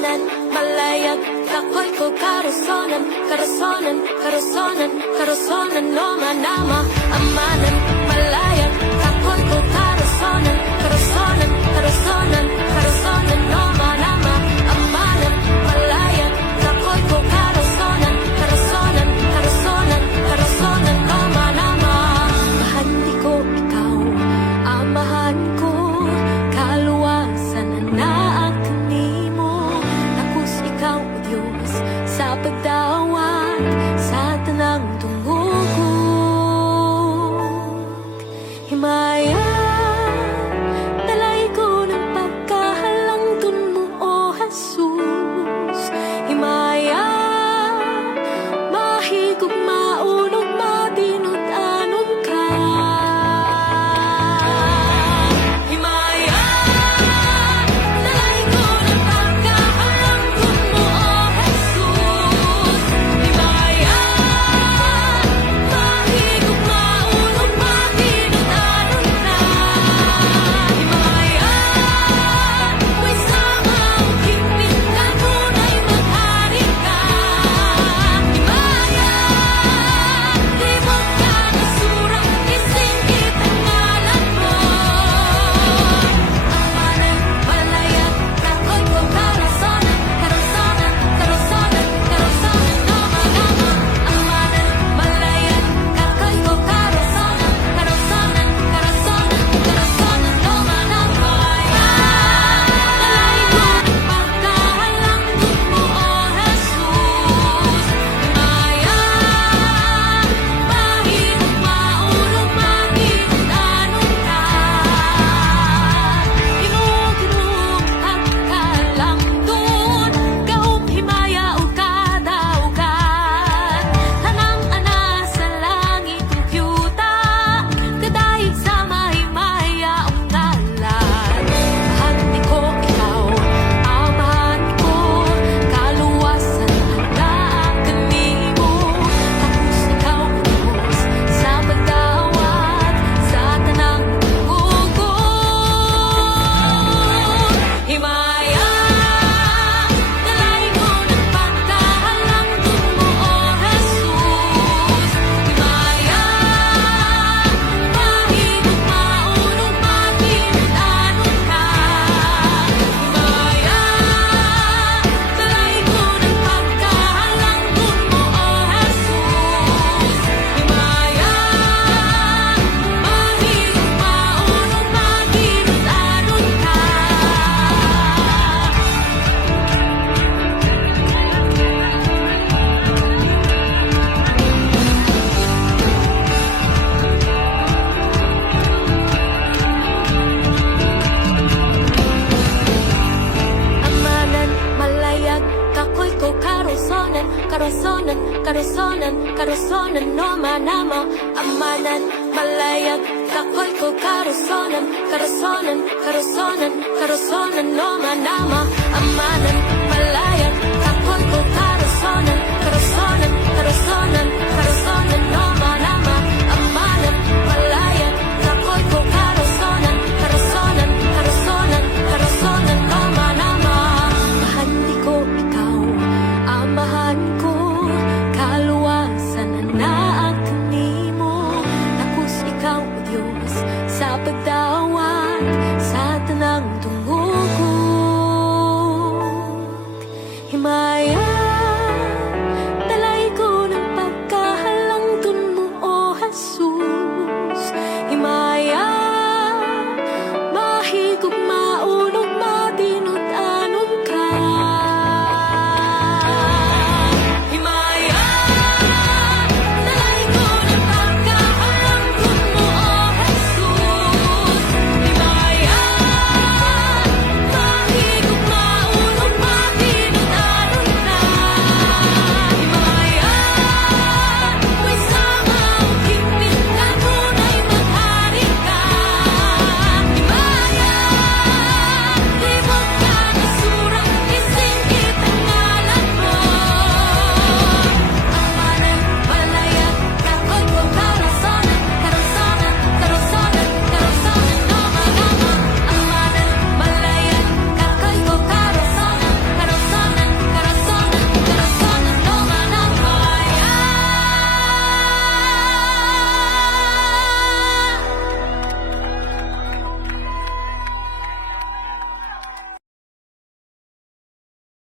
amanan, malayag, kakoy ko karusonan, karusonan, karusonan, karusonan, no manama. Amanan, malayag, kakoy ko karusonan, karusonan, karusonan, karusonan, no manama. Amanan, malayag, kakoy ko karusonan, karusonan, karusonan, karusonan, no manama. Mahandi ko ikaw, amahan ko, kaluwasan na ang kanimo. Tapos ikaw, O Diyos, sa pagdawat sa tanang tungugod. Himaya, dalay ko ng pagkahalangton mo, O Jesus. Himaya, mahigog maunog matinut-anon ka. Himaya, dalay ko ng pagkahalangton mo, O Jesus. Himaya, mahigog maunog matinut-anon ka. Himaya, may sama o higpit ka, tunay maghari ka. Himaya, libot ka na surang, isingit ang ngalan mo. Amanan, malayag, kakoy ko karusonan, karusonan, karusonan, karusonan, no manama. Amanan, malayag, kakoy ko karusonan, karusonan, karusonan, karusonan, no manama. Dalay ko ng pagkahalangton mo, O Jesus. Himaya, mahirap maulog matinut-anon ka. Hinug-hinug pagkalangton, kaum himaya o kadaugan. Tanang ana sa langit ug yuta, kadayeg sa mahimaya o ngalan. Mahandi ko ikaw, amahan ko, kaluwasan na ang kanimo. Tapos ikaw, O Diyos, sa pagdawat sa tanang tungugod. Himaya, dalay ko ng pagkahalangton mo, O Jesus. Himaya, mahigog maunog matinut-anon ka. Himaya, dalay ko ng pagkahalangton mo, O Jesus. Himaya, mahigog maunog matinut-anon ka. Amanan, malayag, kakoy ko karusonan, karusonan, karusonan, karusonan, no manama. Amanan, malayag, kakoy ko karusonan, karusonan, karusonan, karusonan, no manama. Amanan,